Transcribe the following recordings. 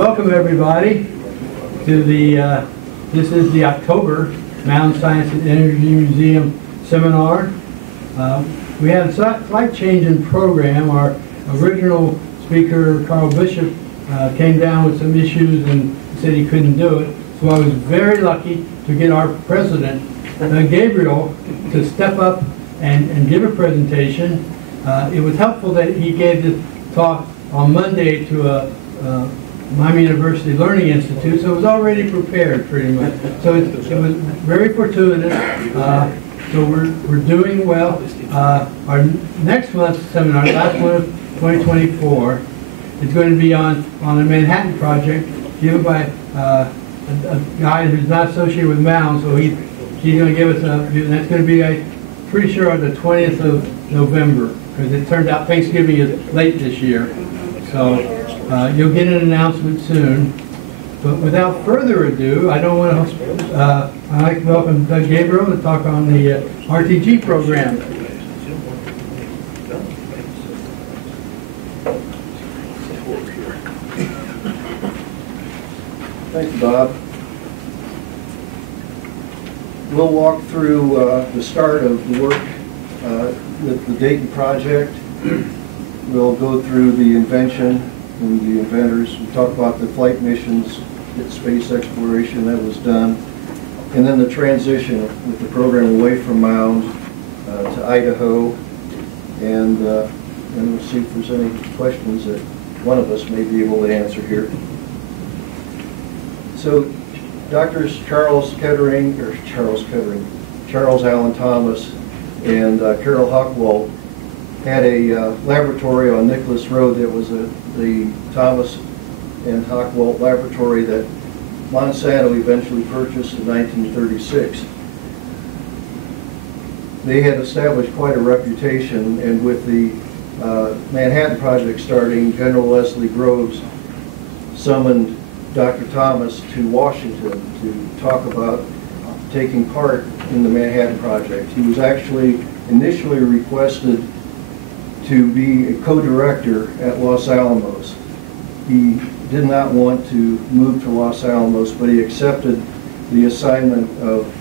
Welcome everybody to the, this is the October Mound Science and Energy Museum seminar. We had a slight change in program. Our original speaker, Carl Bishop, came down with some issues and said he couldn't do it. So I was very lucky to get our president, Gabriel, to step up and give a presentation. It was helpful that he gave this talk on Monday to Miami University Learning Institute, so it was already prepared pretty much. So it was very fortuitous. So we're doing well. Our next month's seminar, last one of 2024, is going to be on the Manhattan Project, given by a guy who's not associated with Mound, so he's going to give us and that's going to be, I'm pretty sure, on the 20th of November, because it turned out Thanksgiving is late this year. So you'll get an announcement soon. But without further ado, I'd like to welcome Doug Gabriel to talk on the RTG program. Thank you, Bob. We'll walk through the start of the work with the Dayton project. We'll go through the invention and the inventors. We'll talk about the flight missions, the space exploration that was done, and then the transition with the program away from Mound to Idaho, and we'll see if there's any questions that one of us may be able to answer here. So, Doctors Charles Allen Thomas and Carol Hockwalt had a laboratory on Nicholas Road that was the Thomas and Hockwalt laboratory that Monsanto eventually purchased in 1936. They had established quite a reputation, and with the Manhattan Project starting, General Leslie Groves summoned Dr. Thomas to Washington to talk about taking part in the Manhattan Project. He was actually initially requested to be a co-director at Los Alamos. He did not want to move to Los Alamos, but he accepted the assignment of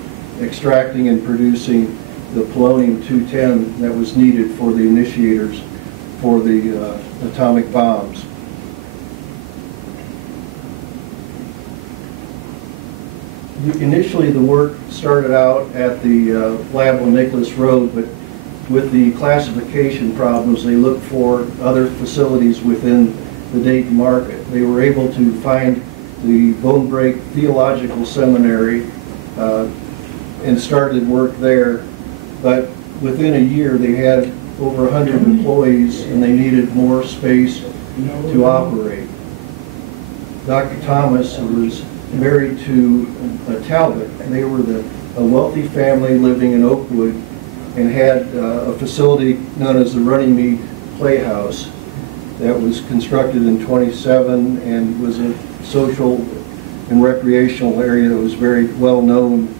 extracting and producing the polonium-210 that was needed for the initiators for the atomic bombs. Initially, the work started out at the lab on Nicholas Road, but with the classification problems, they looked for other facilities within the Dayton market. They were able to find the Bone Break Theological Seminary and started work there, but within a year they had over 100 employees and they needed more space to operate. Dr. Thomas was married to Talbot, and they were a wealthy family living in Oakwood and had a facility known as the Runnymede Playhouse that was constructed in '27 and was a social and recreational area that was very well known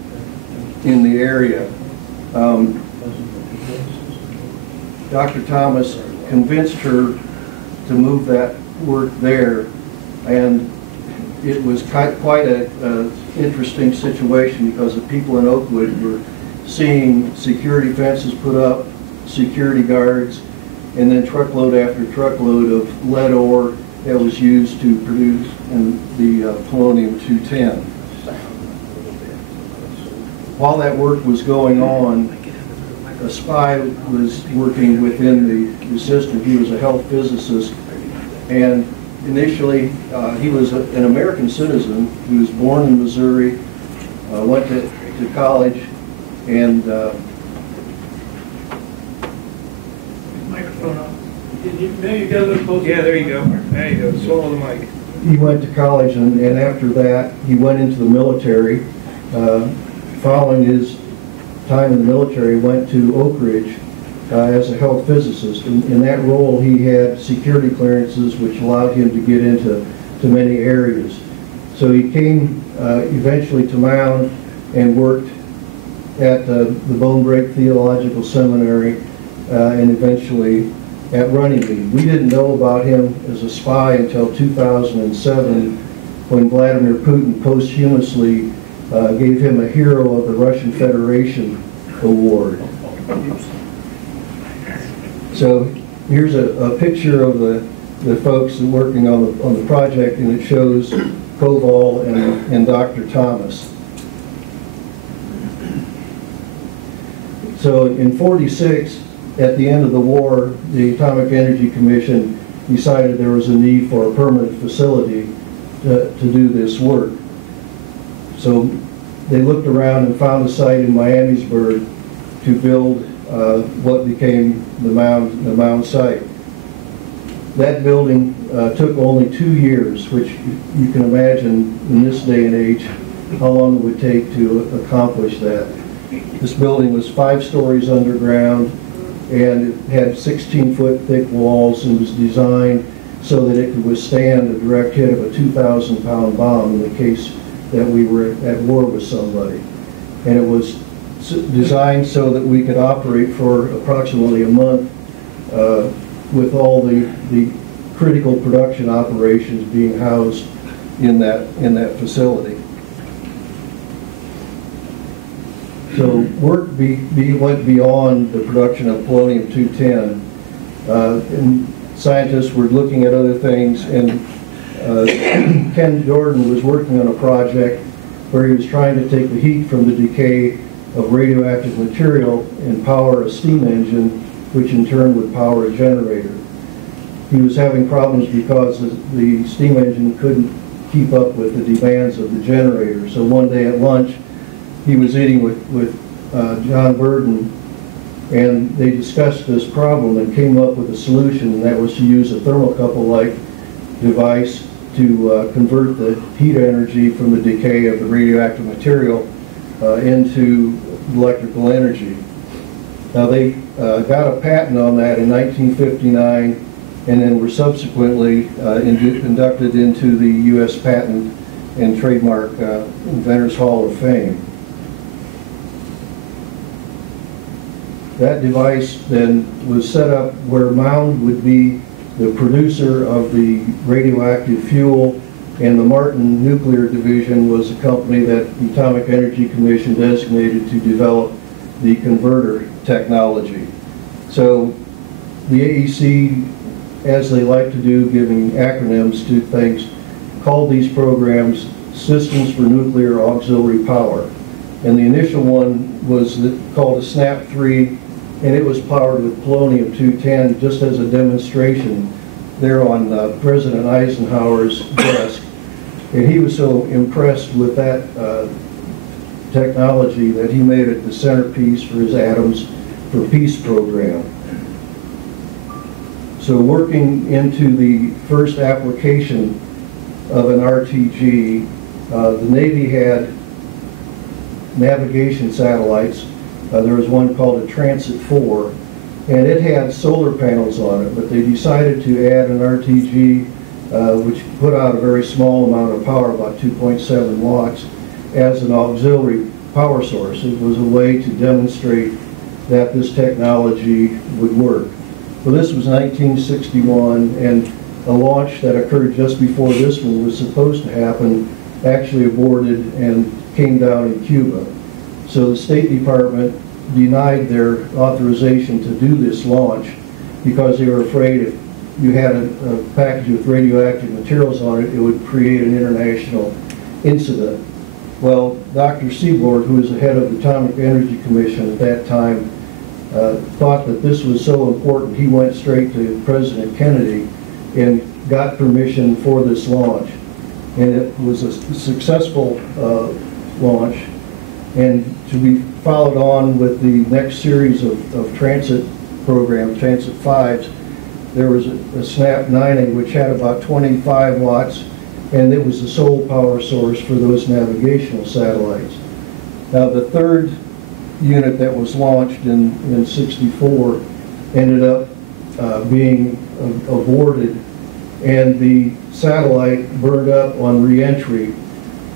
in the area. Dr. Thomas convinced her to move that work there, and it was quite an interesting situation because the people in Oakwood were seeing security fences put up, security guards, and then truckload after truckload of lead ore that was used to produce the polonium-210. While that work was going on, a spy was working within the system. He was a health physicist, and initially he was an American citizen. He was born in Missouri, went to college, and microphone on. Maybe you got a little closer. Yeah, there you go. There you go. Swallow the mic. He went to college, and after that, he went into the military. Following his time in the military, went to Oak Ridge as a health physicist. In that role, he had security clearances, which allowed him to get into many areas. So he came eventually to Mound and worked at the Bone Break Theological Seminary and eventually at Runnymede. We didn't know about him as a spy until 2007 when Vladimir Putin posthumously gave him a Hero of the Russian Federation award. So here's a picture of the folks working on the project, and it shows Koval and Dr. Thomas. So in '46, at the end of the war, the Atomic Energy Commission decided there was a need for a permanent facility to do this work. So they looked around and found a site in Miamisburg to build what became the Mound site. That building took only 2 years, which you can imagine in this day and age how long it would take to accomplish that. This building was 5 stories underground, and it had 16-foot thick walls, and was designed so that it could withstand a direct hit of a 2,000-pound bomb in the case that we were at war with somebody. And it was designed so that we could operate for approximately a month with all the critical production operations being housed in that facility. So work went beyond the production of polonium-210, and scientists were looking at other things, and Ken Jordan was working on a project where he was trying to take the heat from the decay of radioactive material and power a steam engine, which in turn would power a generator. He was having problems because the steam engine couldn't keep up with the demands of the generator. So one day at lunch, he was eating with John Burden, and they discussed this problem and came up with a solution, and that was to use a thermocouple-like device to convert the heat energy from the decay of the radioactive material into electrical energy. Now they got a patent on that in 1959, and then were subsequently inducted into the U.S. Patent and Trademark Inventors Hall of Fame. That device then was set up where Mound would be the producer of the radioactive fuel, and the Martin Nuclear Division was a company that the Atomic Energy Commission designated to develop the converter technology. So the AEC, as they like to do, giving acronyms to things, called these programs Systems for Nuclear Auxiliary Power. And the initial one was called a SNAP-3, and it was powered with polonium-210, just as a demonstration there on President Eisenhower's desk. And he was so impressed with that technology that he made it the centerpiece for his Atoms for Peace program. So working into the first application of an RTG, the Navy had navigation satellites. There was one called a Transit 4, and it had solar panels on it, but they decided to add an RTG which put out a very small amount of power, about 2.7 watts, as an auxiliary power source. It was a way to demonstrate that this technology would work. Well, this was 1961, and a launch that occurred just before this one was supposed to happen actually aborted and came down in Cuba. So the State Department denied their authorization to do this launch because they were afraid if you had a package with radioactive materials on it, it would create an international incident. Well, Dr. Seaborg, who was the head of the Atomic Energy Commission at that time, thought that this was so important, he went straight to President Kennedy and got permission for this launch. And it was a successful launch, and to be followed on with the next series of transit programs, Transit 5s. There was a SNAP 9A which had about 25 watts, and it was the sole power source for those navigational satellites. Now the third unit that was launched in '64 ended up being aborted, and the satellite burned up on re-entry.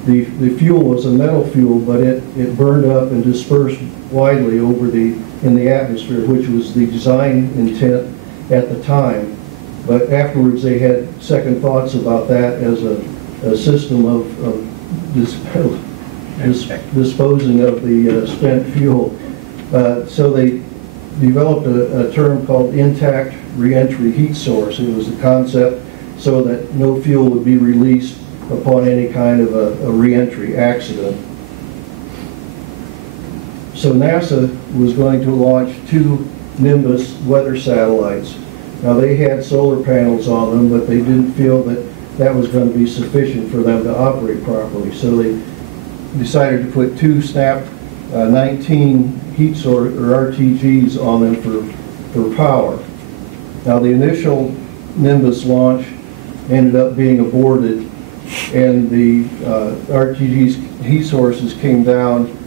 The fuel was a metal fuel, but it burned up and dispersed widely in the atmosphere, which was the design intent at the time. But afterwards they had second thoughts about that as a system of disposing of the spent fuel. So they developed a term called intact reentry heat source. It was the concept so that no fuel would be released upon any kind of a reentry accident. So NASA was going to launch 2 Nimbus weather satellites. Now they had solar panels on them, but they didn't feel that that was going to be sufficient for them to operate properly. So they decided to put 2 SNAP 19 heat source or RTGs on them for power. Now the initial Nimbus launch ended up being aborted, and the RTG's heat sources came down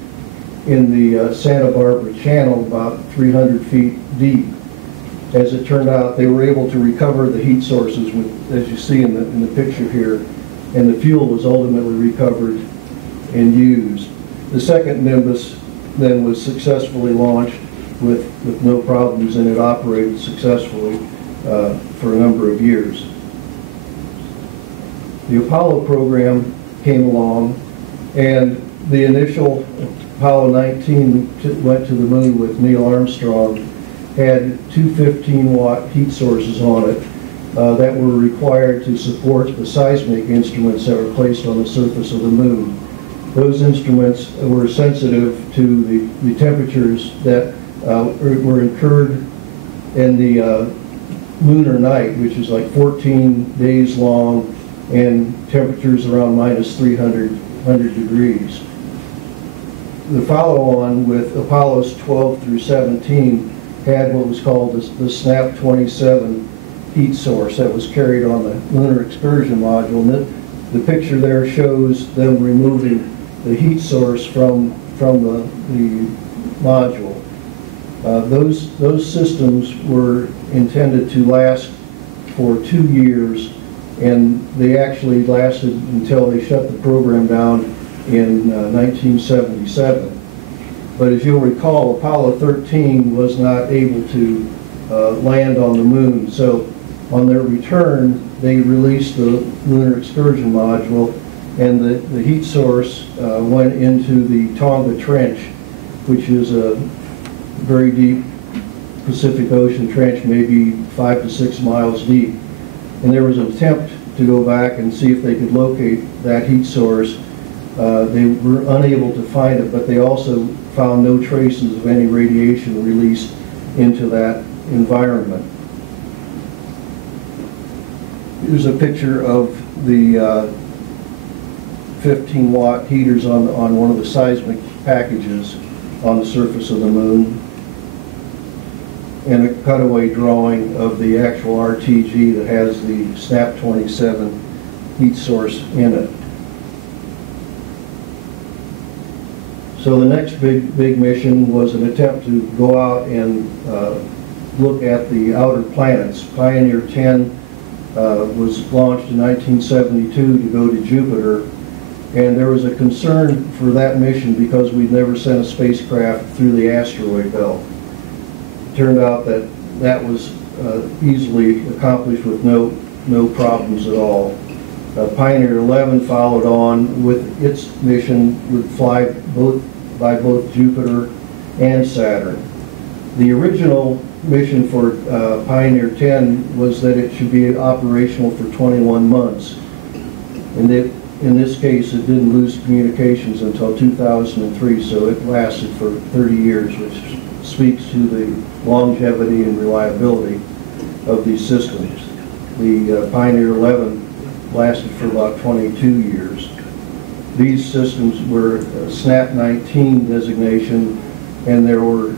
in the Santa Barbara Channel about 300 feet deep. As it turned out, they were able to recover the heat sources, with, as you see in the picture here, and the fuel was ultimately recovered and used. The second Nimbus then was successfully launched with no problems, and it operated successfully for a number of years. The Apollo program came along, and the initial Apollo 19 went to the moon with Neil Armstrong, had 2 15-watt heat sources on it that were required to support the seismic instruments that were placed on the surface of the moon. Those instruments were sensitive to the temperatures that were incurred in the lunar night, which is like 14 days long, and temperatures around minus 300 degrees. The follow-on with Apollos 12 through 17 had what was called the SNAP 27 heat source that was carried on the lunar excursion module. And the picture there shows them removing the heat source from the module. Those systems were intended to last for 2 years, and they actually lasted until they shut the program down in 1977. But as you'll recall, Apollo 13 was not able to land on the moon. So on their return, they released the lunar excursion module, and the heat source went into the Tonga Trench, which is a very deep Pacific Ocean trench, maybe 5 to 6 miles deep. And there was an attempt to go back and see if they could locate that heat source. They were unable to find it, but they also found no traces of any radiation released into that environment. Here's a picture of the 15-watt heaters on one of the seismic packages on the surface of the moon, and a cutaway drawing of the actual RTG that has the SNAP 27 heat source in it. So the next big mission was an attempt to go out and look at the outer planets. Pioneer 10 was launched in 1972 to go to Jupiter, and there was a concern for that mission because we'd never sent a spacecraft through the asteroid belt. It turned out that that was easily accomplished with no problems at all. Pioneer 11 followed on with its mission, would fly by both Jupiter and Saturn. The original mission for Pioneer 10 was that it should be operational for 21 months. And in this case, it didn't lose communications until 2003, so it lasted for 30 years, which speaks to the longevity and reliability of these systems. The Pioneer 11 lasted for about 22 years. These systems were SNAP 19 designation, and there were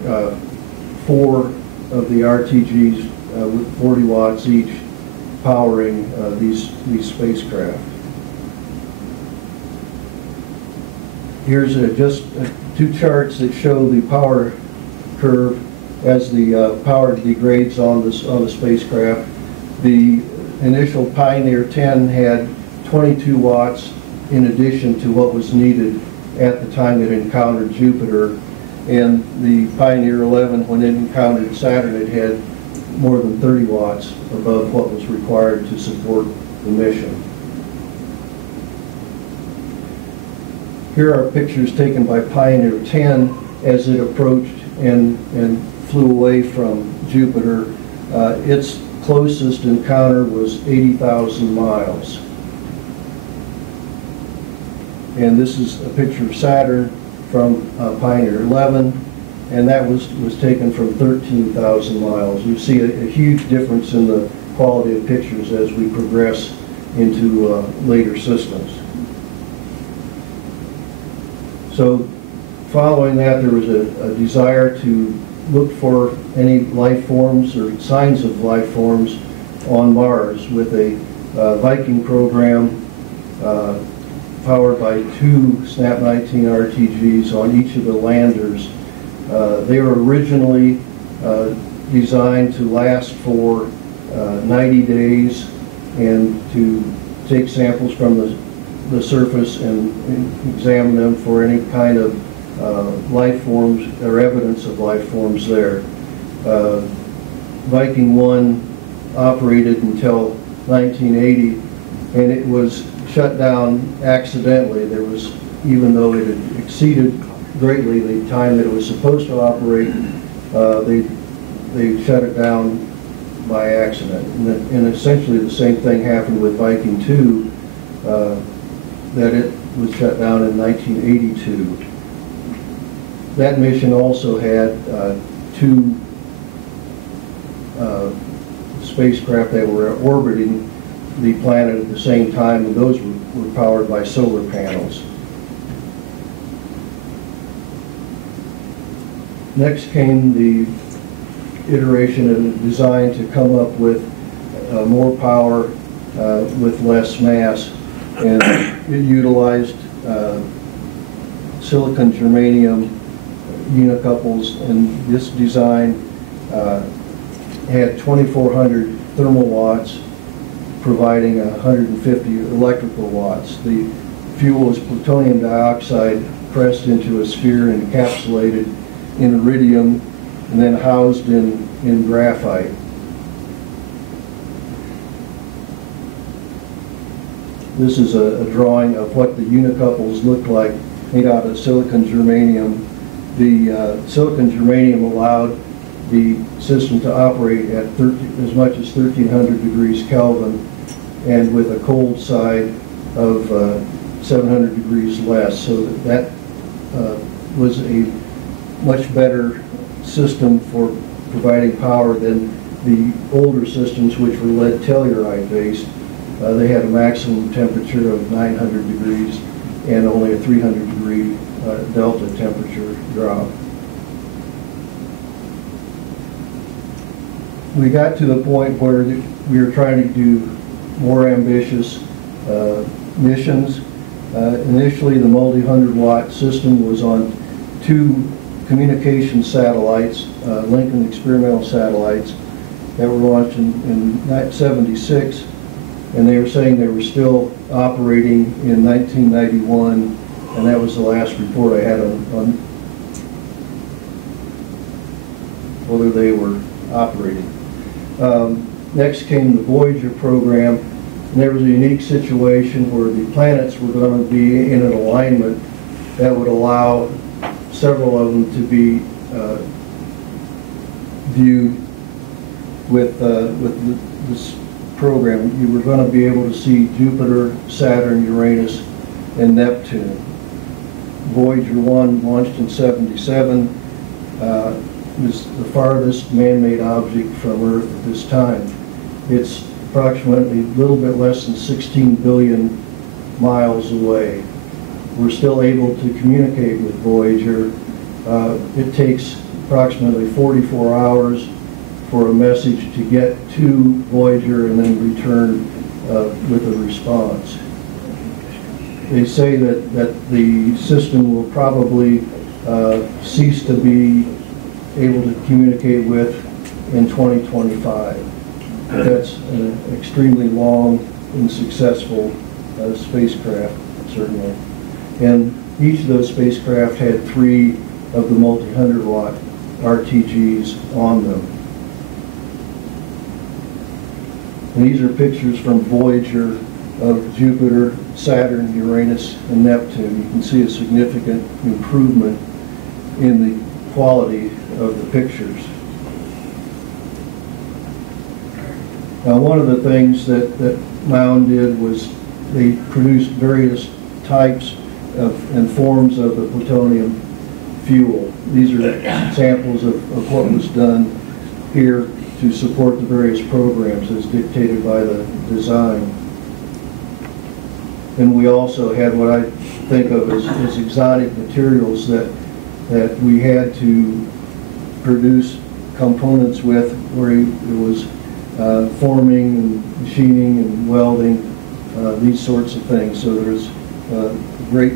4 of the RTGs with 40 watts each powering these spacecraft. Here's just 2 charts that show the power curve as the power degrades on the spacecraft. The initial Pioneer 10 had 22 watts in addition to what was needed at the time it encountered Jupiter, and the Pioneer 11, when it encountered Saturn, it had more than 30 watts above what was required to support the mission. Here are pictures taken by Pioneer 10 as it approached and flew away from Jupiter. Its closest encounter was 80,000 miles. And this is a picture of Saturn from Pioneer 11, and that was taken from 13,000 miles. You see a huge difference in the quality of pictures as we progress into later systems. So following that, there was a desire to look for any life forms or signs of life forms on Mars with a Viking program powered by 2 SNAP 19 RTGs on each of the landers. They were originally designed to last for 90 days and to take samples from the surface and examine them for any kind of life forms or evidence of life forms there. Viking 1 operated until 1980, and it was shut down accidentally. There was, even though it had exceeded greatly the time that it was supposed to operate, they shut it down by accident. And essentially the same thing happened with Viking 2, that it was shut down in 1982. That mission also had 2 spacecraft that were orbiting the planet at the same time, and those were powered by solar panels. Next came the iteration and design to come up with more power with less mass, and it utilized silicon germanium unicouples, and this design had 2,400 thermal watts providing 150 electrical watts. The fuel was plutonium dioxide pressed into a sphere and encapsulated in iridium and then housed in graphite. This is a drawing of what the unicouples look like made out of silicon germanium. The silicon germanium allowed the system to operate at as much as 1,300 degrees Kelvin and with a cold side of 700 degrees less. So that was a much better system for providing power than the older systems, which were lead telluride based. They had a maximum temperature of 900 degrees and only a 300 degree delta temperature drop. We got to the point where we were trying to do more ambitious missions. Initially, the multi-100-watt system was on 2 communication satellites, Lincoln experimental satellites, that were launched in 1976, and they were saying they were still operating in 1991, and that was the last report I had on whether they were operating. Next came the Voyager program, and there was a unique situation where the planets were going to be in an alignment that would allow several of them to be viewed with this program. You were going to be able to see Jupiter, Saturn, Uranus, and Neptune. Voyager 1, launched in '77, is the farthest man-made object from Earth at this time. It's approximately a little bit less than 16 billion miles away. We're still able to communicate with Voyager. It takes approximately 44 hours for a message to get to Voyager and then return with a response. They say that the system will probably cease to be able to communicate with in 2025. That's an extremely long and successful spacecraft, certainly. And each of those spacecraft had 3 of the multi-100-watt RTGs on them. And these are pictures from Voyager of Jupiter, Saturn, Uranus, and Neptune. You can see a significant improvement in the quality of the pictures. Now, one of the things that Mound did was they produced various types and forms of the plutonium fuel. These are samples of what was done here to support the various programs as dictated by the design. And we also had what I think of as exotic materials that we had to produce components with, where it was forming and machining and welding, these sorts of things. So there's a great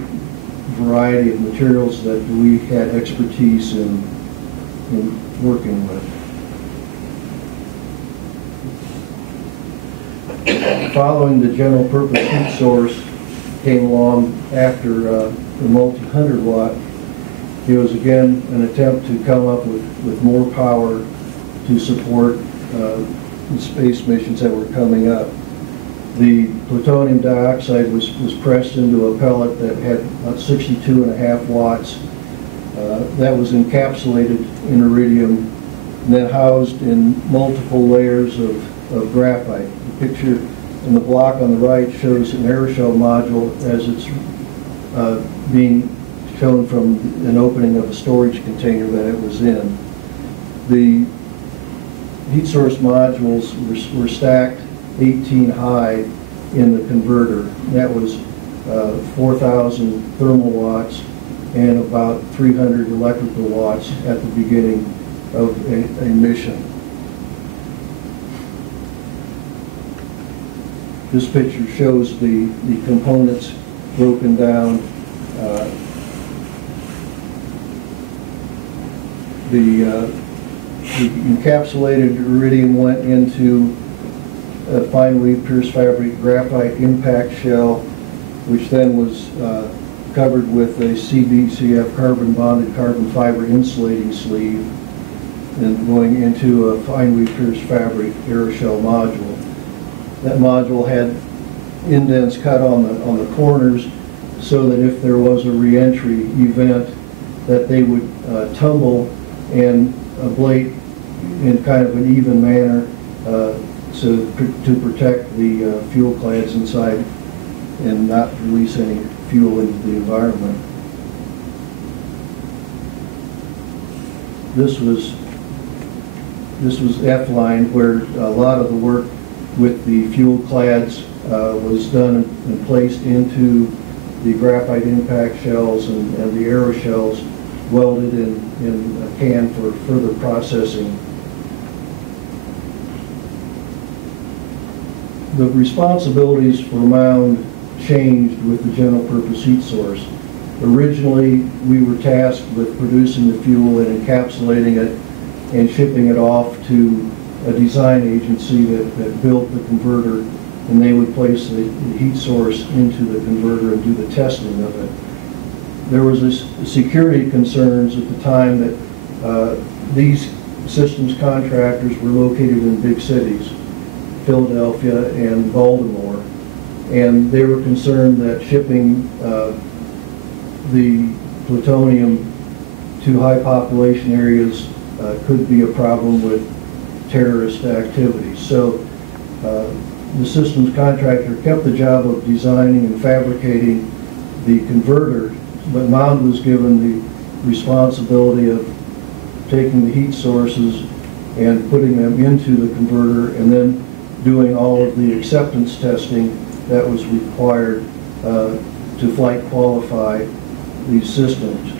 variety of materials that we had expertise in working with. Following the general purpose heat source came along after the multi-100 watt. It was again an attempt to come up with more power to support the space missions that were coming up. The plutonium dioxide was pressed into a pellet that had about 62.5 watts. That was encapsulated in iridium and then housed in multiple layers of graphite. The picture in the block on the right shows an aeroshell module as it's being shown from an opening of a storage container that it was in. The heat source modules were stacked 18 high in the converter. That was 4,000 thermal watts and about 300 electrical watts at the beginning of a mission. This picture shows the components broken down. The encapsulated iridium went into a fine weave pierce fabric graphite impact shell, which then was covered with a CBCF carbon bonded carbon fiber insulating sleeve and going into a fine weave pierce fabric aeroshell module. That module had indents cut on the corners so that if there was a reentry event that they would tumble and ablate in kind of an even manner to protect the fuel clads inside and not release any fuel into the environment. This was F-line, where a lot of the work with the fuel clads was done and placed into the graphite impact shells and the aeroshells welded in a can for further processing. The responsibilities for Mound changed with the general purpose heat source. Originally, we were tasked with producing the fuel and encapsulating it and shipping it off to a design agency that built the converter, and they would place the heat source into the converter and do the testing of it. There was security concerns at the time that these systems contractors were located in big cities, Philadelphia and Baltimore, and they were concerned that shipping the plutonium to high population areas could be a problem with terrorist activities. So the systems contractor kept the job of designing and fabricating the converter, but Mound was given the responsibility of taking the heat sources and putting them into the converter and then doing all of the acceptance testing that was required to flight qualify these systems.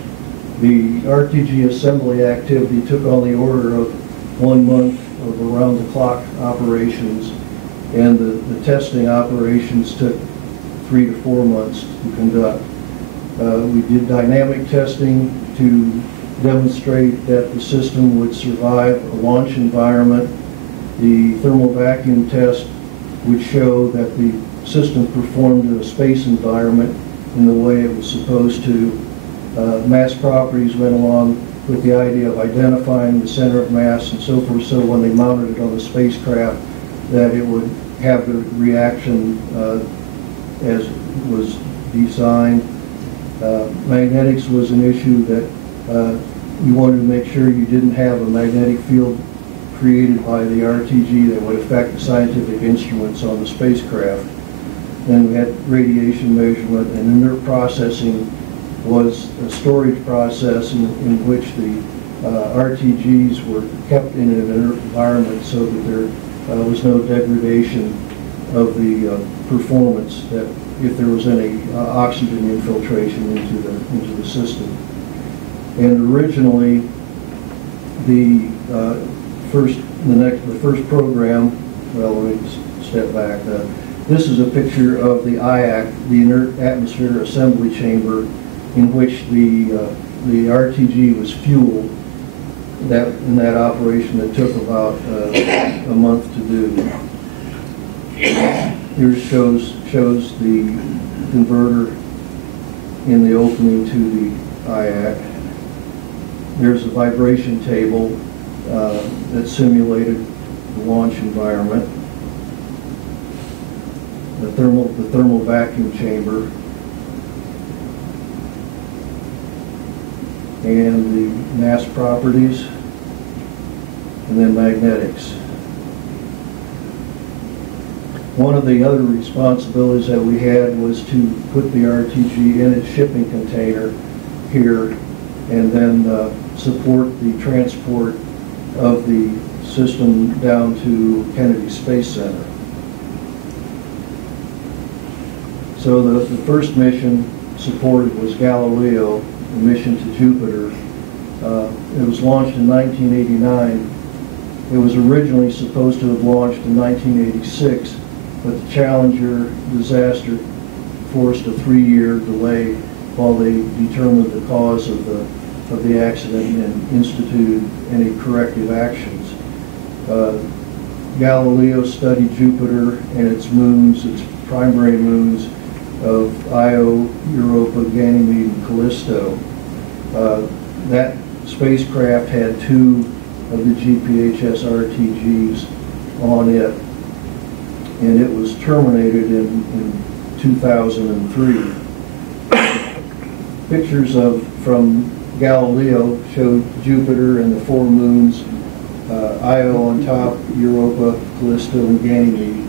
The RTG assembly activity took on the order of 1 month of around-the-clock operations, and the testing operations took 3 to 4 months to conduct. We did dynamic testing to demonstrate that the system would survive a launch environment. The thermal vacuum test would show that the system performed in a space environment in the way it was supposed to. Mass properties went along with the idea of identifying the center of mass and so forth, so when they mounted it on the spacecraft that it would have the reaction as was designed. Magnetics was an issue that you wanted to make sure you didn't have a magnetic field created by the RTG that would affect the scientific instruments on the spacecraft. Then we had radiation measurement, and inert processing was a storage process in which the RTGs were kept in an inert environment so that there was no degradation of the performance, that if there was any oxygen infiltration into the system. And originally, the first program, well, let me just step back. This is a picture of the IAC, the Inert Atmosphere Assembly Chamber, in which the RTG was fueled. In that operation that took about a month to do. Here shows the converter in the opening to the IAC. There's a vibration table that simulated the launch environment. The thermal vacuum chamber, and the mass properties, and then magnetics. One of the other responsibilities that we had was to put the RTG in its shipping container here, and then support the transport of the system down to Kennedy Space Center. So the first mission supported was Galileo, a mission to Jupiter. It was launched in 1989. It was originally supposed to have launched in 1986, but the Challenger disaster forced a 3-year delay while they determined the cause of the accident and instituted any corrective actions. Galileo studied Jupiter and its moons, its primary moons of Io, Europa, Ganymede, and Callisto. That spacecraft had 2 of the GPHS RTGs on it, and it was terminated in 2003. Pictures from Galileo showed Jupiter and the 4 moons, Io on top, Europa, Callisto, and Ganymede.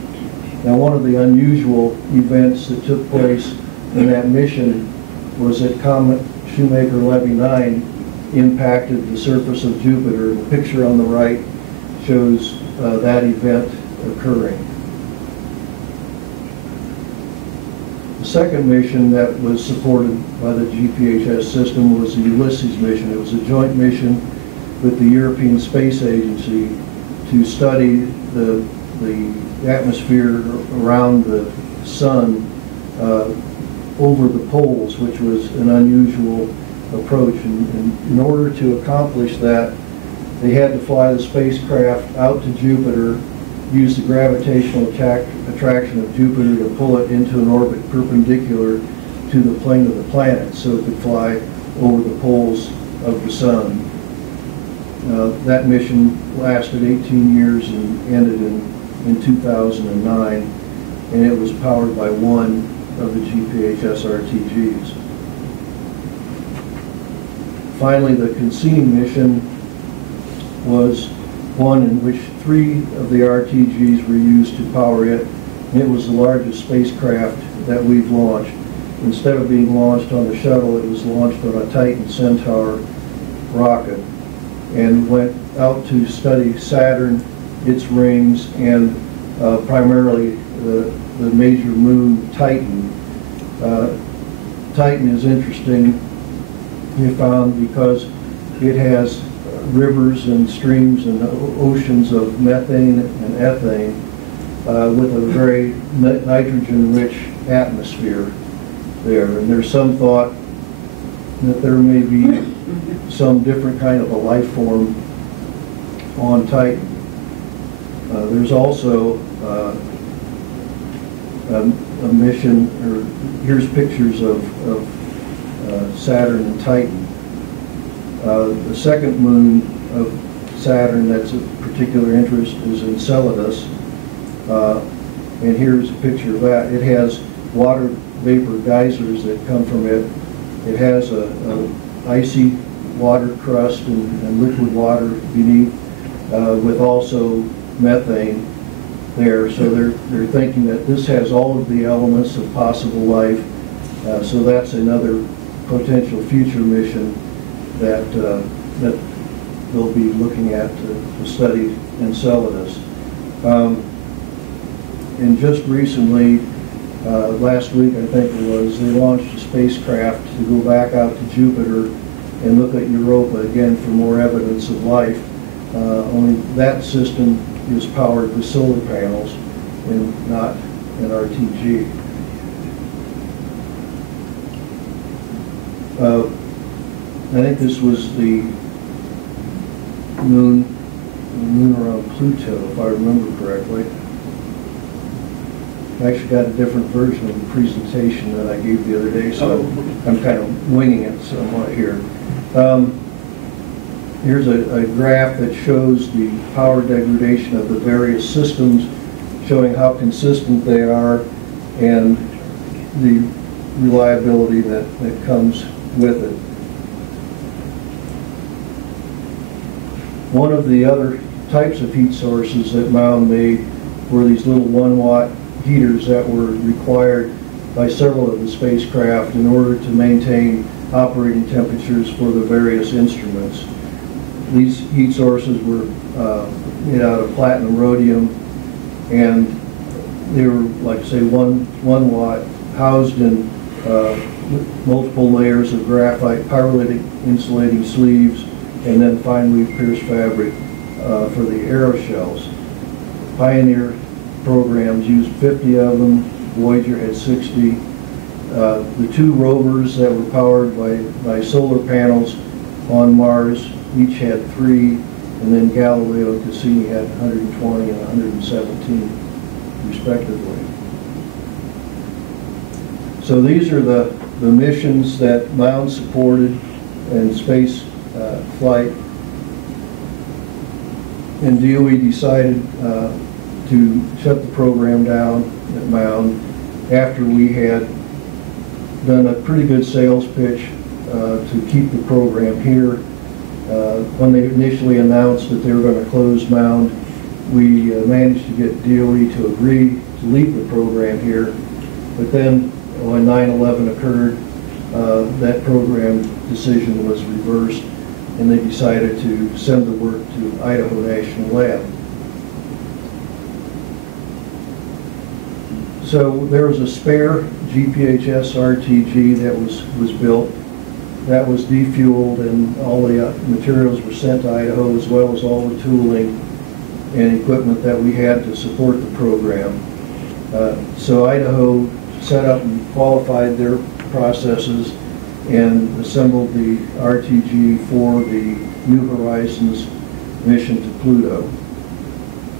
Now, one of the unusual events that took place in that mission was that Comet Shoemaker-Levy 9 impacted the surface of Jupiter. The picture on the right shows that event occurring. The second mission that was supported by the GPHS system was the Ulysses mission. It was a joint mission with the European Space Agency to study the atmosphere around the sun over the poles, which was an unusual approach. And in order to accomplish that, they had to fly the spacecraft out to Jupiter, use the gravitational attraction of Jupiter to pull it into an orbit perpendicular to the plane of the planet so it could fly over the poles of the sun. That mission lasted 18 years and ended in 2009, and it was powered by 1 of the GPHS RTGs. Finally, the Cassini mission was one in which 3 of the RTGs were used to power it. It was the largest spacecraft that we've launched. Instead of being launched on the shuttle, it was launched on a Titan Centaur rocket and went out to study Saturn, its rings, and primarily the major moon Titan. Titan is interesting, we found, because it has rivers and streams and oceans of methane and ethane with a very nitrogen-rich atmosphere there. And there's some thought that there may be some different kind of a life form on Titan. There's also a mission, or here's pictures of Saturn and Titan. The second moon of Saturn that's of particular interest is Enceladus, and here's a picture of that. It has water vapor geysers that come from it. It has a icy water crust and liquid water beneath, with also methane there. So they're thinking that this has all of the elements of possible life. So that's another potential future mission that that they'll be looking at to study Enceladus. And just recently, last week I think it was, they launched a spacecraft to go back out to Jupiter and look at Europa again for more evidence of life. Only that system is powered with solar panels and not an RTG. I think this was the moon around Pluto, if I remember correctly. I actually got a different version of the presentation that I gave the other day, so I'm kind of winging it somewhat here. Here's a graph that shows the power degradation of the various systems, showing how consistent they are and the reliability that comes with it. One of the other types of heat sources that Mound made were these little 1-watt heaters that were required by several of the spacecraft in order to maintain operating temperatures for the various instruments. These heat sources were made out of platinum rhodium, and they were, like I say, one watt, housed in multiple layers of graphite pyrolytic insulating sleeves, and then fine weave pierced fabric for the aeroshells. Pioneer programs used 50 of them. Voyager had 60. The two rovers that were powered by solar panels on Mars each had 3, and then Galileo and Cassini had 120 and 117 respectively. So these are the missions that Mound supported in space flight, and DOE decided to shut the program down at Mound after we had done a pretty good sales pitch to keep the program here. When they initially announced that they were going to close Mound, we managed to get DOE to agree to leave the program here, but then when 9/11 occurred, that program decision was reversed, and they decided to send the work to Idaho National Lab. So there was a spare GPHS RTG that was built. That was defueled, and all the materials were sent to Idaho, as well as all the tooling and equipment that we had to support the program. So Idaho set up and qualified their processes and assembled the RTG for the New Horizons mission to Pluto.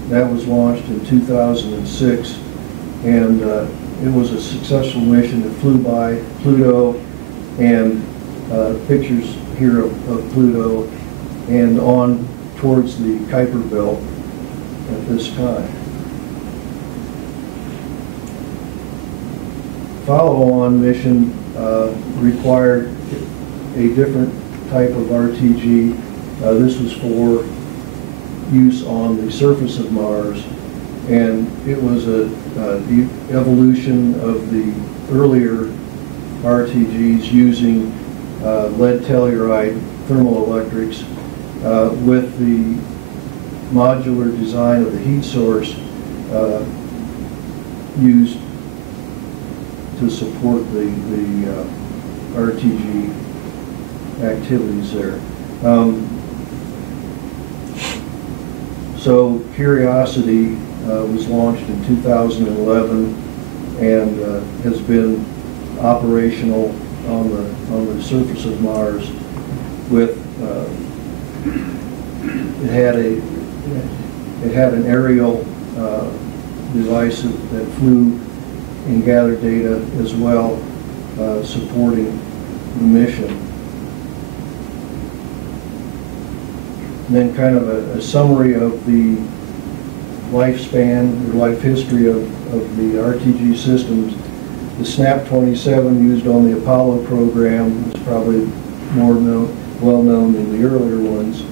That was launched in 2006, and it was a successful mission. It flew by Pluto, and pictures here of Pluto, and on towards the Kuiper Belt at this time. Follow-on mission required a different type of RTG. This was for use on the surface of Mars, and it was the evolution of the earlier RTGs using lead telluride thermoelectrics with the modular design of the heat source used to support the RTG activities there. So Curiosity was launched in 2011 and has been operational on the surface of Mars. With it had an aerial device that flew and gathered data as well, supporting the mission. And then kind of a summary of the lifespan or life history of the RTG systems. The SNAP 27 used on the Apollo program is probably more well known than the earlier ones.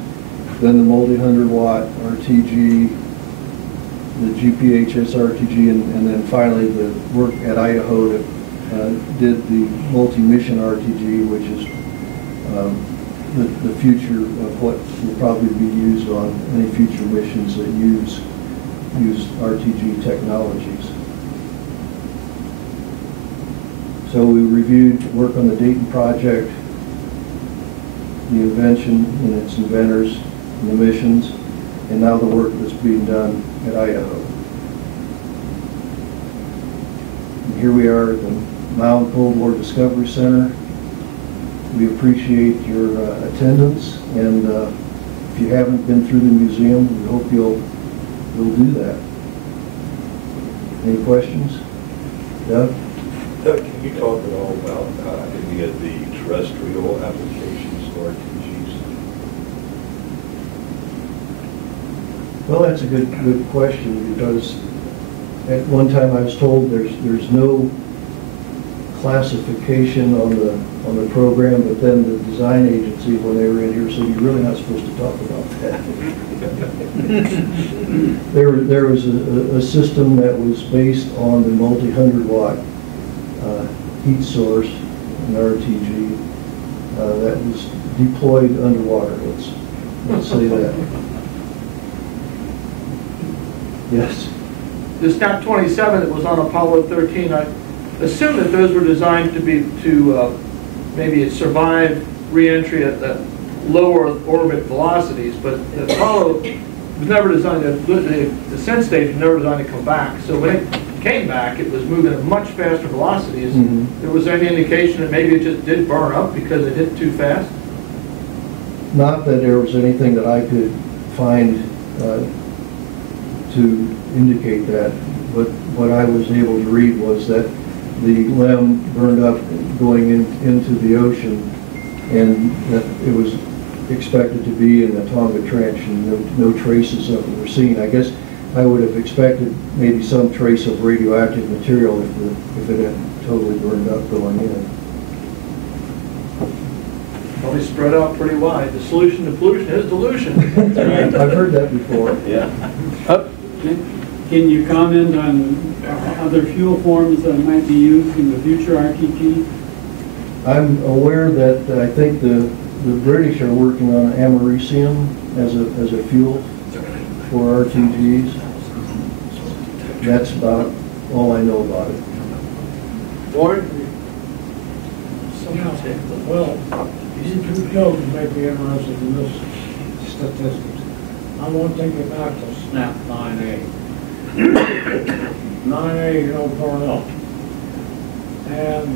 Then the multi-100 watt RTG, the GPHS RTG, and then finally the work at Idaho that did the multi-mission RTG, which is the future of what will probably be used on any future missions that use RTG technologies. So we reviewed work on the Dayton project, the invention and its inventors, and the missions, and now the work that's being done at Idaho. And here we are at the Mound Cold War Discovery Center. We appreciate your attendance, and if you haven't been through the museum, we hope you'll do that. Any questions? Doug? Doug, can you talk at all about any of the terrestrial applications of RTGs? Well, that's a good question, because at one time I was told there's no classification on the program, but then the design agency, when they were in here, said you're really not supposed to talk about that. There was a system that was based on the multi-100 watt heat source, an RTG, that was deployed underwater. Let's say that. Yes. The SNAP 27 that was on Apollo 13, I assume that those were designed to maybe survive re-entry at the lower orbit velocities, but the Apollo was never designed to, the descent stage was never designed to come back. So when it came back, it was moving at much faster velocities. Mm-hmm. Was there any indication that maybe it just did burn up because it hit too fast? Not that there was anything that I could find to indicate that, but what I was able to read was that the LEM burned up going into the ocean, and that it was expected to be in the Tonga Trench, and no traces of it were seen. I guess I would have expected maybe some trace of radioactive material if it had totally burned up going in. Probably spread out pretty wide. The solution to pollution is dilution. I've heard that before. Yeah. Can you comment on other fuel forms that might be used in the future RTG? I'm aware that I think the British are working on americium as a fuel for RTGs. That's about all I know about it. Warren? Well, you two children may be interested in this statistics. I want to take you back to SNAP 9A. 9A, you know, burn up. And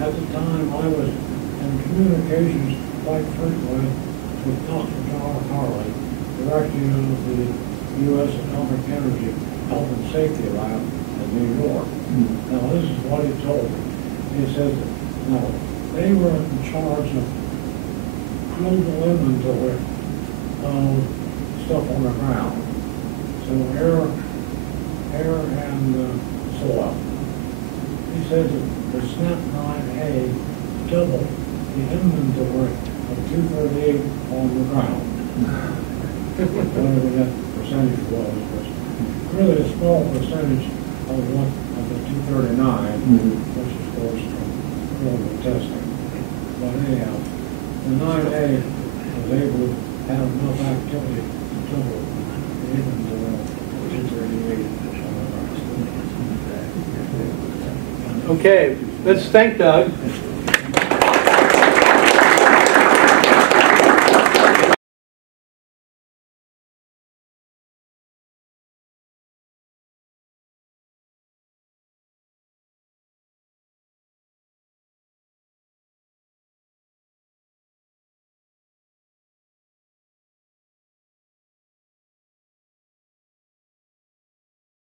at the time, I was in communications quite frequently with Dr. John Harley, director of the U.S. Atomic Energy Health and Safety Lab in New York. Now, this is what he told me. He said that, now, they were in charge of global inventory of stuff on the ground. So air and soil. He said that the SNAP 9A doubled the inventory of 238 on the ground. Whatever that percentage was really a small percentage of the 239, which is, of course, from global testing. But anyhow, the 9A was able to have enough activity to double the inventory of 238 on the ground. Okay, let's thank Doug.